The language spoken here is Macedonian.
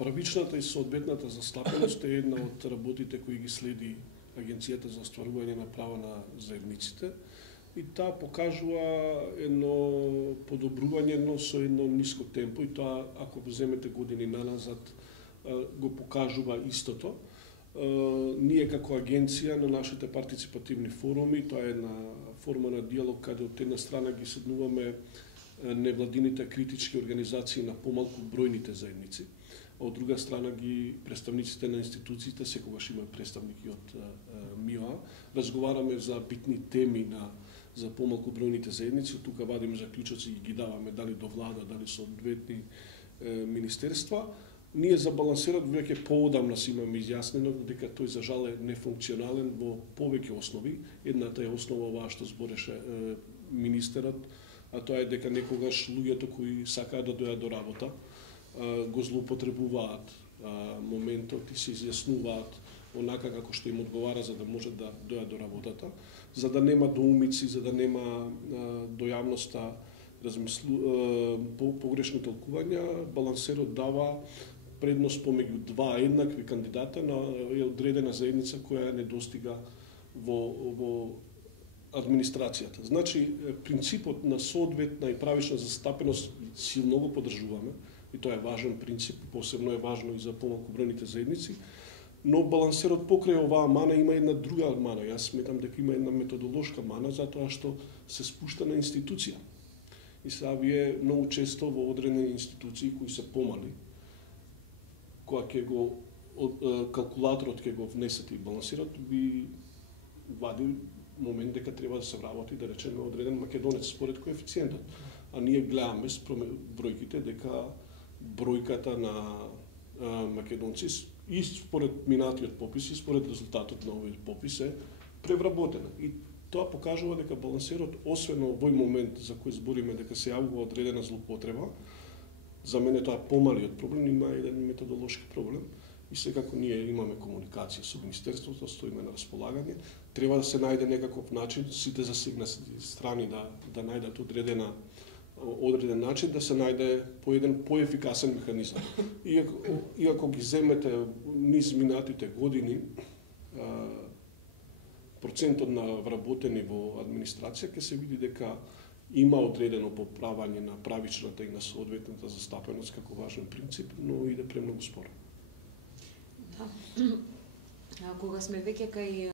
Правичната и соодветната застапеност е една од работите кои ги следи Агенцијата за остварување на права на заедниците и таа покажува едно подобрување, но со едно ниско темпо, и тоа, ако вземете години наназад, го покажува истото. Ние како агенција на нашите партиципативни форуми, тоа е една форма на диалог каде од една страна ги седнуваме невладините критички организации на помалку бројните заедници, а од друга страна ги представниците на институциите, секогаш има представники од МИОА, разговараме за битни теми за помалку бројните заедници, од тука вадиме заклучоци и ги даваме дали до влада, дали со одветни министерства. Ние за балансират веќе поодамна си имаме изјаснено дека тој за жал е нефункционален во повеќе основи. Едната е основа оваа што збореше министерот, а тоа е дека некогаш луѓето кои сакаат да дојдат до работа го злоупотребуваат моментот и се изјаснуваат онака како што им одговара за да можат да дојдат до работата, за да нема доумици, за да нема до јавноста погрешни толкувања. Балансерот дава предност помеѓу два еднакви кандидата на одредена заедница која не достига во администрацијата. Значи, принципот на соодветна и правична застапеност силно го поддржуваме, и тоа е важен принцип, посебно е важно и за помалку бројните заедници, но балансерот покрај оваа мана има една друга мана. Јас сметам дека има една методолошка мана, затоа што се спушта на институција. И сега вие многу често во одредени институции кои се помали, кога ќе го калкулаторот ќе го внесете и балансират, би вади момент дека треба да се вработи, да речеме, одреден македонец според коефициентот. А ние гледаме бројките дека бројката на македонци и според минатиот попис и според резултатот на овој попис е превработена. И тоа покажува дека балансерот, освен овој момент за кој збориме дека се јавува одредена злоупотреба, за мене тоа е помалиот проблем, има еден методолошки проблем. И секако ние имаме комуникација со Министерството, стоиме на располагање. Треба да се најде некаков начин, сите засегнати страни да најдат одреден начин, да се најде по еден поефикасен механизам. Иако ги земете низ минатите години, процентот на вработени во администрација ќе се види дека има одредено поправање на правичната и на соодветната застапеност како важен принцип, но иде премногу споро. Да. Кога сме веќе кај